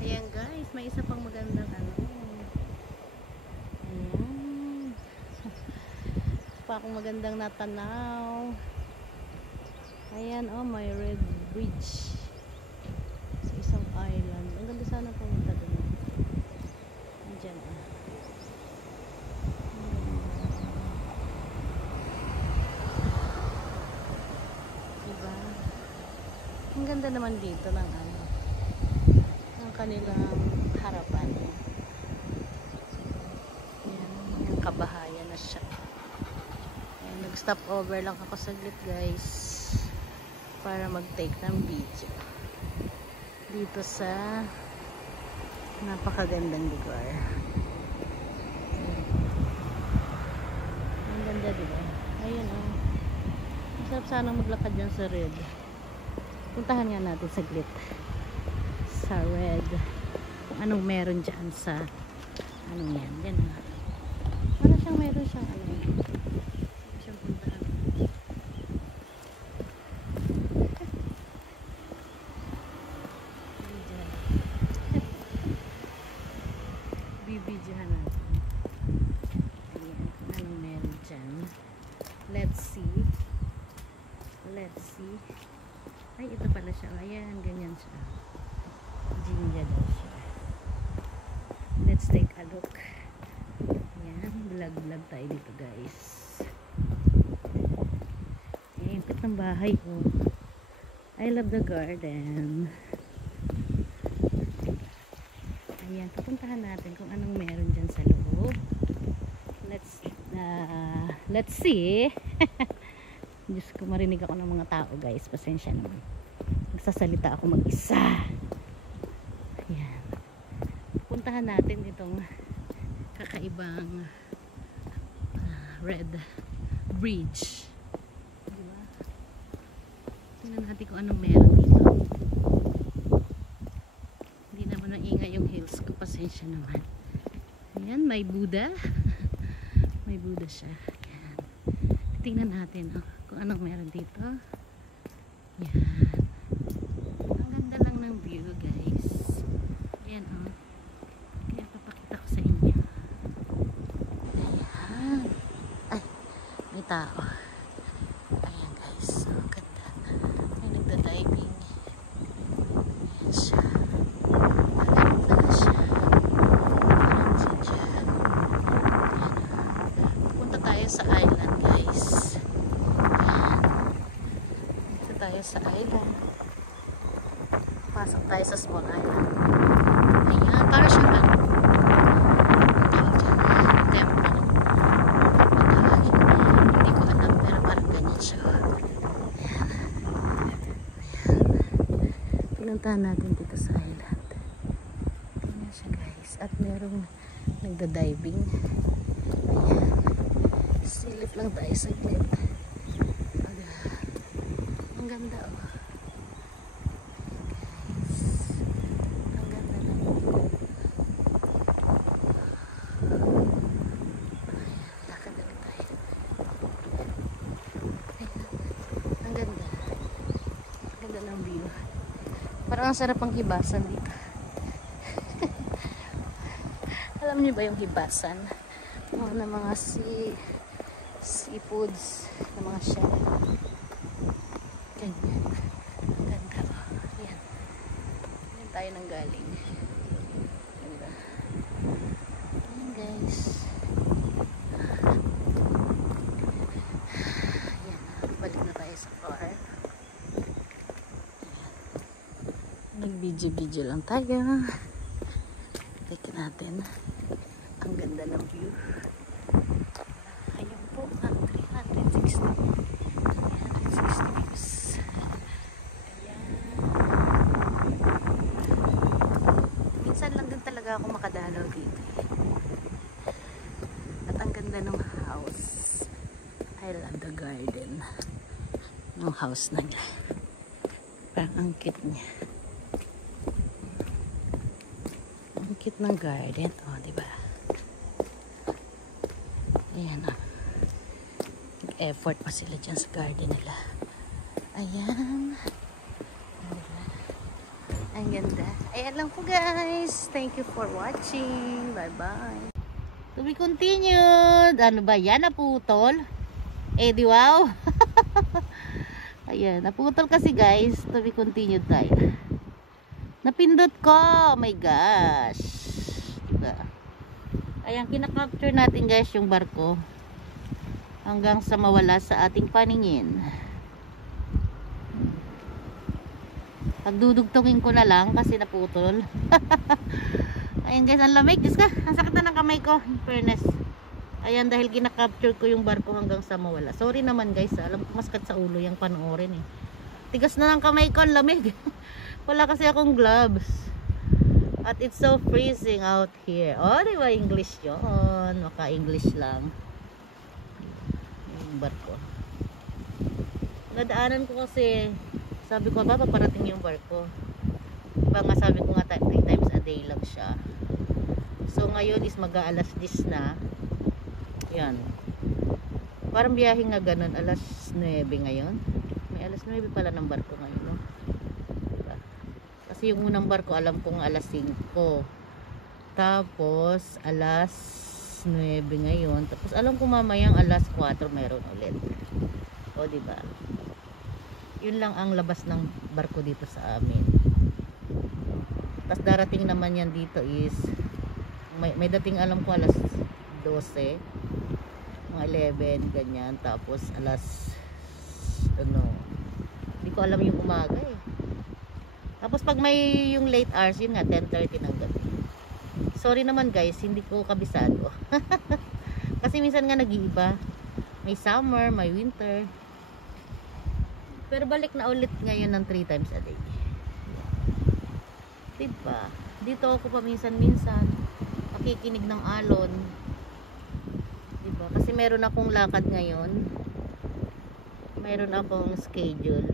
Ayan guys, may isa pang magandang ano. Ayan. Pa akong magandang natanaw. Ayan, oh, may red bridge. Sa isang island. Ang ganda sana pumunta doon. Diyan, ah. Diba? Ang ganda naman dito ng ano. Ang kanilang harapan. Ayan, yung kabahayan na siya. Ayan, nag-stop over lang ako saglit guys para mag-take ng video dito sa napakagandang lugar. Ayan. Ang ganda diba? Ayan o. Masarap sanang maglakad dyan sa red. Puntahan nga natin saglit sa red kung anong meron dyan sa anong yan. Yan nga. Para siyang meron siyang ano. Siyang puntahan. Bibidyohan natin. Ayan. Kung anong meron dyan. Let's see. Let's see. Ay, ito pala siya. Ayan, ganyan siya. Jinja daw siya. Let's take a look. Ayan, vlog tayo dito guys. Ayan, pit ng bahay ko. I love the garden. Ayan, papuntahan natin kung anong meron dyan sa loob. Let's see. Diyos ko, marinig ako ng mga tao guys. Pasensya naman. Nagsasalita ako mag-isa. Ayan. Puntahan natin itong kakaibang red bridge. Diba? Tingnan natin kung anong meron dito. Hindi naman maingay yung hills ko. Pasensya naman. Ayan, may Buddha. May Buddha siya. Ayan. Tingnan natin kung anong meron dito. Yan. Ang ganda lang ng view guys. Ayan o. Kaya papakita ko sa inyo. Ayan. Ay, may tao. Ayan guys. Ang ganda. May nagda-diving. Ayan siya. Alam na siya. Ayan siya dyan. Ayan. Punta tayo sa island guys. Tayo sa island. Pasok tayo sa small island. Ayan, para siyang ano. Temple. Hindi ko alam, pero parang ganyan siya. Ayan. Ayan. Pinuntahan natin dito sa island. Ganyan siya guys. At merong nagda-diving. Ayan. Silip lang tayo saglit. Ang ganda oh. Guys. Ang ganda lang. Ayan, lakad na tayo. Ayan. Ang ganda. Ang ganda ng view. Parang ang sarap ang hibasan dito. Alam niyo ba yung hibasan? Mga seafoods na mga shell. Ganyan. Ang ganda oh. Ayan. Ayan tayo nang galing. Ganda. Ayan guys. Ayan. Balik na tayo sa car. Ayan. Nag-video lang tayo. Tingnan natin. Ang ganda ng view. Ayan po. Ang 360. 360 views. Minsan lang din talaga ako makadalaw dito. At ang ganda ng house. I love the garden. Ng house na niya. Parang ang cute niya. Ang cute ng garden. O, diba? Ayan o. Effort pa sila dyan sa garden nila. Ayan. Diba? Ang ganda. Ayan lang po guys. Thank you for watching. Bye bye. To be continued. Ano ba yan? Naputol? Eh di wow. Ayan. Naputol kasi guys. To be continued tayo. Napindot ko. Oh my gosh. Diba? Ayan. Kinakapture natin guys yung barko. Hanggang sa mawala sa ating paningin. Pagdudugtungin ko na lang kasi naputol. Ayan guys, ang lamig. Diyos ka, ang sakit na ng kamay ko. In fairness. Ayan, dahil kinakapture ko yung barko hanggang sa mawala. Sorry naman guys, alam ko maskat sa ulo yung panoorin eh. Tigas na ng kamay ko, ang lamig. Wala kasi akong gloves. At it's so freezing out here. Oh, di ba English yun? Maka-English lang. Yung barko. Nadaanan ko kasi sabi ko ba paparating yung barko. Diba nga sabi ko nga 3 times a day lang siya. So ngayon is mag-aalas 10 na. Yan. Parang biyahe nga ganun. Alas 9 ngayon. May alas 9 pala ng barko ngayon. No? Diba? Kasi yung unang barko alam kong alas 5. Tapos alas 9 ngayon. Tapos alam ko mamayang alas 4 meron ulit. O diba? Yun lang ang labas ng barko dito sa amin. Tapos darating naman yan dito is may dating alam ko alas 12 mga 11 ganyan. Tapos alas hindi ko alam yung umaga eh. Tapos pag may yung late hours yun nga 10:30 ng gabi. Sorry naman guys, hindi ko kabisado. Kasi minsan nga nag-iiba. May summer, may winter. Pero balik na ulit ngayon ng 3 times a day. Diba? Dito ako paminsan-minsan makikinig ng alon. Diba? Kasi meron akong lakad ngayon. Meron akong schedule.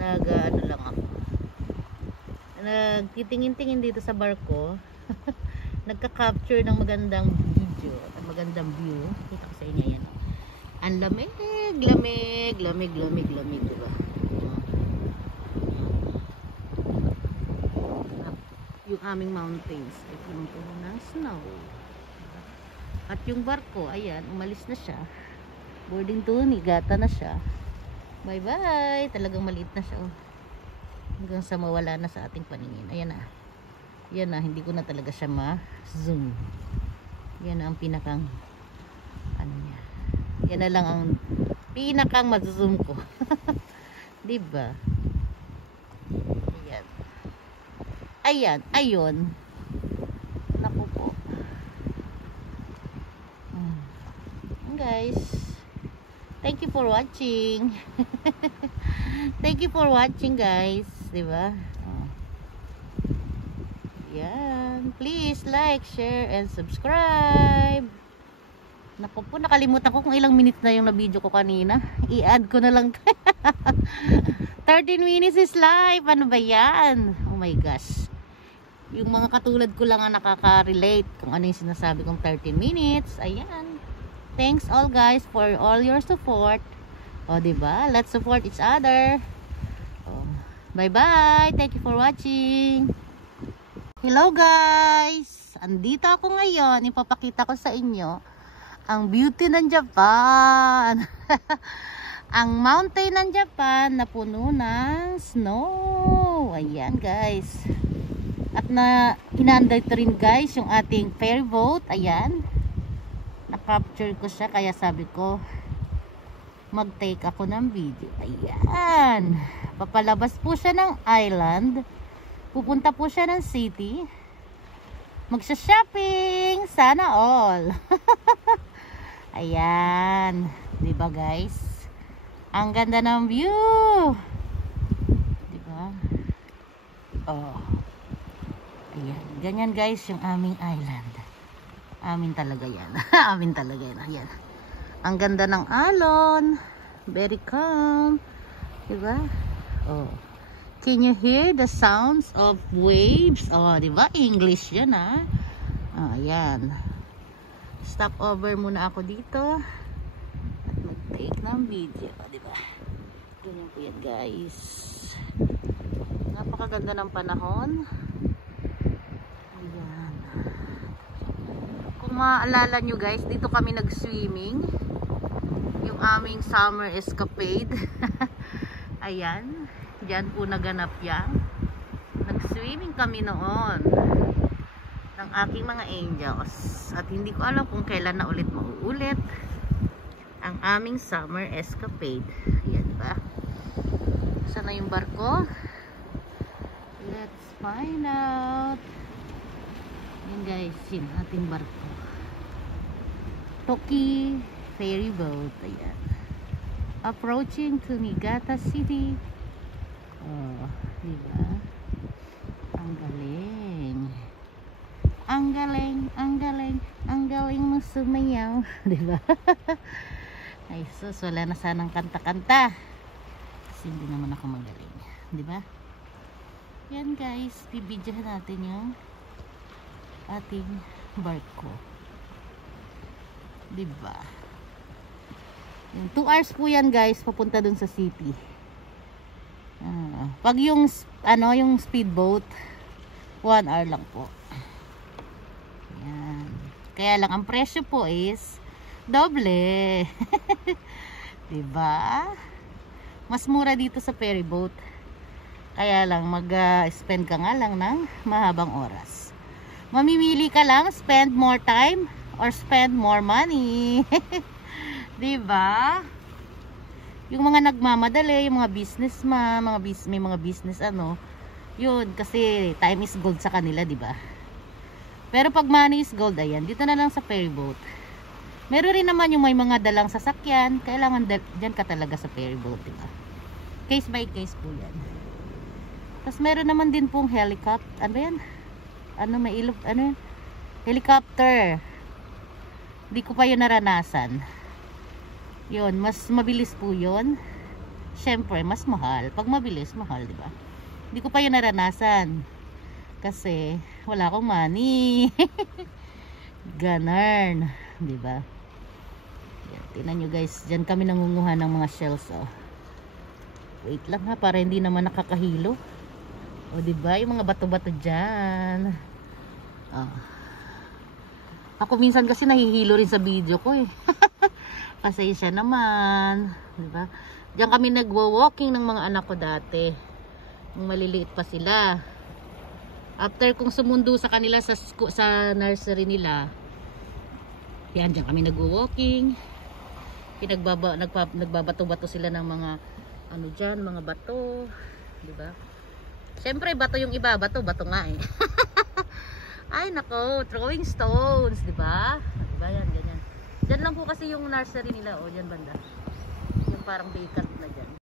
Ano lang ako. Nagtitingin-tingin dito sa barko. Nagka-capture ng magandang video at magandang view. Kita ko sa inyo yan. Ang lamig, diba? Yung aming mountains ay punong-puno ng snow. At yung barko, ayan, umalis na siya. Boarding to, nigata na siya. Bye bye, talagang maliit na siya. Oh. Hanggang sa mawala na sa ating paningin. Ayan na. Yan na, hindi ko na talaga siya ma-zoom. Yan na ang pinakang niya. Yan na lang ang pinakang ma-zoom ko. Diba? Ayan. Ayan, ayun. Naku po. Guys, thank you for watching. Thank you for watching guys. Diba? Yan. Please like, share, and subscribe. Naku po, nakalimutan ko kung ilang minutes na yung na-video ko kanina. I-add ko na lang. 13 minutes is live. Ano ba yan? Oh my gosh. Yung mga katulad ko lang ang nakaka-relate kung ano yung sinasabi kong 13 minutes. Ayan. Thanks all guys for all your support. O diba? Let's support each other. Bye-bye. Thank you for watching. Hello guys. Andito ako ngayon. Ipapakita ko sa inyo ang beauty ng Japan. Ang mountain ng Japan na puno ng snow. Ayan guys. At hinandito rin guys yung ating ferry boat. Ayan. Na-capture ko siya kaya sabi ko mag-take ako ng video. Ayan. Papalabas po siya ng island. Pupunta po siya ng city. Magsha-shopping. Sana all. Ayan. Diba guys? Ang ganda ng view. Diba? Oh. Ayan. Ganyan guys yung aming island. Amin talaga yan. Amin talaga yan. Ayan. Ang ganda ng alon. Very calm. Diba? Oh. Can you hear the sounds of waves? Oh, diba? English yan ah. Oh, ayan. Stop over muna ako dito. At mag-take ng video. Diba? Ganyan po yan guys. napakaganda ng panahon. Ayan. Kung maalala nyo guys, dito kami nag-swimming. Yung aming summer escapade. Ayan. Diyan po naganap yan. Nag-swimming kami noon ng aking mga angels. At hindi ko alam kung kailan na ulit mauulit ang aming summer escapade. Ayan ba? Saan na yung barko? Let's find out. Yan guys, yun ating barko. Toki ferry boat. Ayan. Approaching to Niigata City. Oh, diba? Ang galing. Ang galing, ang galing, ang galing mo sumayaw. Diba? Ay sus, wala na sanang kanta-kanta. Kasi hindi naman ako magaling. Diba? Yan guys, bibidyohan natin yung ating barko. Diba? Yung 2 hours po yan guys, papunta dun sa city. Pag yung yung speedboat, 1 hour lang po. Yan. Kaya lang ang presyo po is doble. Diba? Mas mura dito sa ferry boat. Kaya lang mag-spend ka nga lang ng mahabang oras. Mamimili ka lang, spend more time or spend more money. Diba? Yung mga nagmamadali, yung mga businessman, may mga business yun, kasi time is gold sa kanila, diba? Pero pag money is gold, ayan, dito na lang sa ferry boat. Meron rin naman yung may mga dalang sasakyan, kailangan dyan ka talaga sa ferry boat, diba? Case by case po yan. Tapos meron naman din pong helicopter, ano yan? May ilog, yan? Helicopter. Hindi ko pa yun naranasan. Yun, mas mabilis po yun. Syempre, mas mahal. Pag mabilis, mahal, diba? Hindi ko pa yun naranasan. Kasi, wala akong money. Ganarn. Diba? Yan, tingnan nyo guys. Diyan kami nangunguha ng mga shells, oh. Wait lang ha, para hindi naman nakakahilo. O, diba? Yung mga bato-bato dyan. Oh. Ako minsan kasi nahihilo rin sa video ko eh. Pasensya naman, di ba? Diyan kami nagwo-walking ng mga anak ko dati. Nung maliliit pa sila. After kung sumundo sa kanila sa nursery nila, yan, diyan kami nagwo-walking. Nagbabato-bato sila ng mga diyan, mga bato, di ba? Siyempre, bato yung iba, bato nga eh. Ay nako, throwing stones, di ba? Di ba yan, ganyan. Diyan lang po kasi yung nursery nila, o diyan banda. Yung parang vacant na dyan.